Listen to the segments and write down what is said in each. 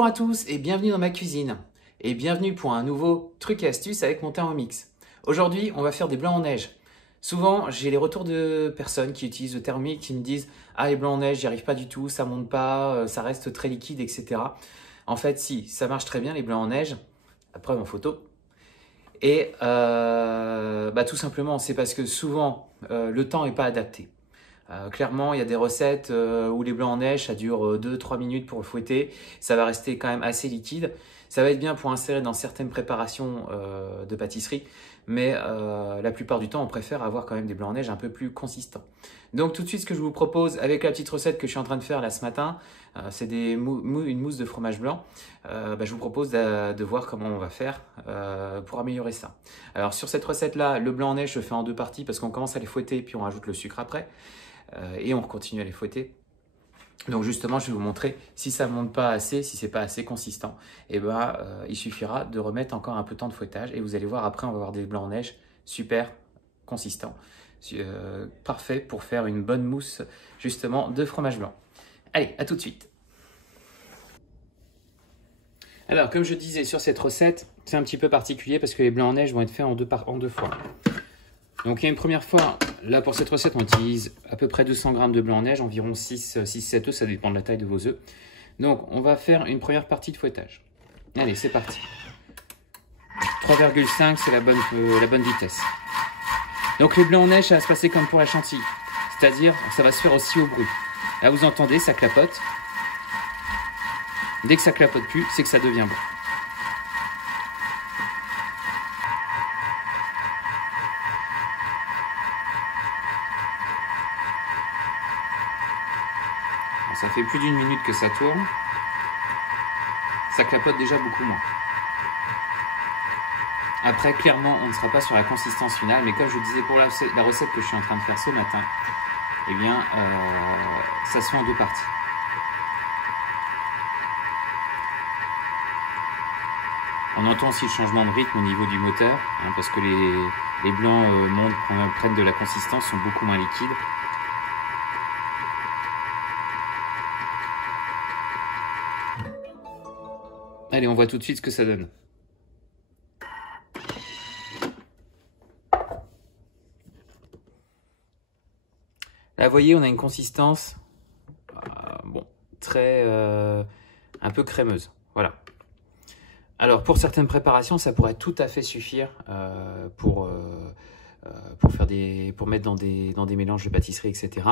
Bonjour à tous et bienvenue dans ma cuisine. Et bienvenue pour un nouveau truc et astuce avec mon Thermomix. Aujourd'hui, on va faire des blancs en neige. Souvent, j'ai les retours de personnes qui utilisent le Thermomix qui me disent « Ah, les blancs en neige, j'y arrive pas du tout, ça monte pas, ça reste très liquide, etc. » En fait, si, ça marche très bien les blancs en neige. La preuve en photo. Et tout simplement, c'est parce que souvent, le temps n'est pas adapté. Clairement, il y a des recettes où les blancs en neige, ça dure 2-3 minutes pour le fouetter. Ça va rester quand même assez liquide. Ça va être bien pour insérer dans certaines préparations de pâtisserie. Mais la plupart du temps, on préfère avoir quand même des blancs en neige un peu plus consistants. Donc tout de suite, ce que je vous propose avec la petite recette que je suis en train de faire là ce matin, c'est une mousse de fromage blanc. Je vous propose de voir comment on va faire pour améliorer ça. Alors sur cette recette-là, le blanc en neige, je fais en deux parties parce qu'on commence à les fouetter puis on rajoute le sucre après. Et on continue à les fouetter. Donc justement, je vais vous montrer si ça ne monte pas assez, si c'est pas assez consistant. Et il suffira de remettre encore un peu de temps de fouettage et vous allez voir après, on va avoir des blancs en neige super consistants, parfait pour faire une bonne mousse justement de fromage blanc. Allez, à tout de suite. Alors, comme je disais sur cette recette, c'est un petit peu particulier parce que les blancs en neige vont être faits en deux fois. Donc il y a une première fois, là pour cette recette, on utilise à peu près 200 g de blanc en neige, environ 6-7 œufs, ça dépend de la taille de vos œufs. Donc on va faire une première partie de fouettage. Allez, c'est parti. 3,5 c'est la bonne vitesse. Donc les blancs en neige, ça va se passer comme pour la chantilly, c'est-à-dire ça va se faire aussi au bruit. Là vous entendez, ça clapote. Dès que ça clapote plus, c'est que ça devient bon. Ça fait plus d'une minute que ça tourne. Ça clapote déjà beaucoup moins. Après, clairement, on ne sera pas sur la consistance finale, mais comme je vous disais pour la recette que je suis en train de faire ce matin, eh bien, ça se fait en deux parties. On entend aussi le changement de rythme au niveau du moteur, parce que les blancs prennent de la consistance, sont beaucoup moins liquides. Allez, on voit tout de suite ce que ça donne. Là, vous voyez, on a une consistance un peu crémeuse. Voilà. Alors, pour certaines préparations, ça pourrait tout à fait suffire pour mettre dans des mélanges de pâtisserie, etc.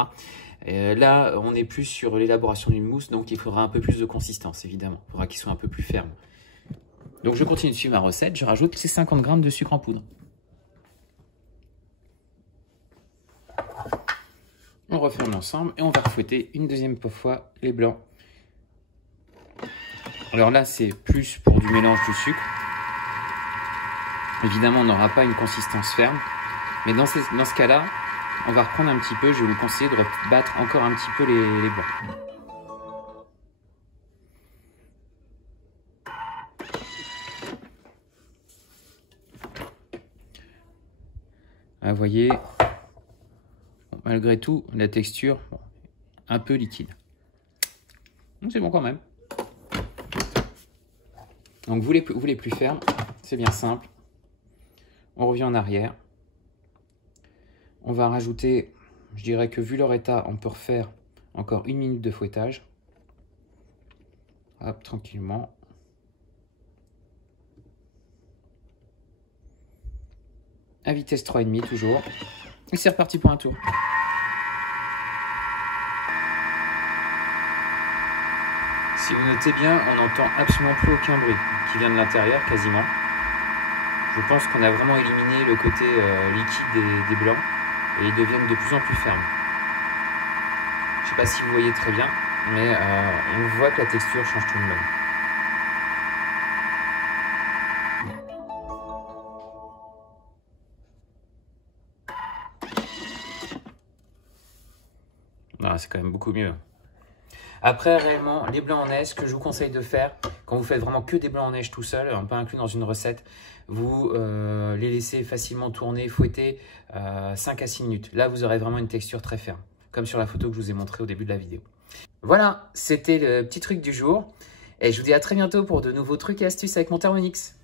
Là, on est plus sur l'élaboration d'une mousse, donc il faudra un peu plus de consistance, évidemment. Il faudra qu'il soit un peu plus ferme. Donc, je continue de suivre ma recette. Je rajoute ces 50 g de sucre en poudre. On referme l'ensemble et on va refouetter une deuxième fois les blancs. Alors là, c'est plus pour du mélange du sucre. Évidemment, on n'aura pas une consistance ferme. Mais dans ce cas-là, on va reprendre un petit peu. Je vais vous conseiller de battre encore un petit peu les blancs. Vous voyez, malgré tout, la texture, un peu liquide. C'est bon quand même. Donc vous voulez plus ferme, c'est bien simple. On revient en arrière. On va rajouter, je dirais que vu leur état, on peut refaire encore une minute de fouettage. Hop, tranquillement. À vitesse 3,5 toujours. Et c'est reparti pour un tour. Si vous notez bien, on n'entend absolument plus aucun bruit qui vient de l'intérieur, quasiment. Je pense qu'on a vraiment éliminé le côté liquide des blancs et ils deviennent de plus en plus fermes. Je ne sais pas si vous voyez très bien, mais on voit que la texture change tout de même. C'est quand même beaucoup mieux. Après, réellement, les blancs en neige, ce que je vous conseille de faire, quand vous faites vraiment que des blancs en neige tout seul, pas inclus dans une recette, vous les laissez facilement tourner, fouetter 5 à 6 minutes. Là, vous aurez vraiment une texture très ferme, comme sur la photo que je vous ai montrée au début de la vidéo. Voilà, c'était le petit truc du jour. Et je vous dis à très bientôt pour de nouveaux trucs et astuces avec mon Thermomix.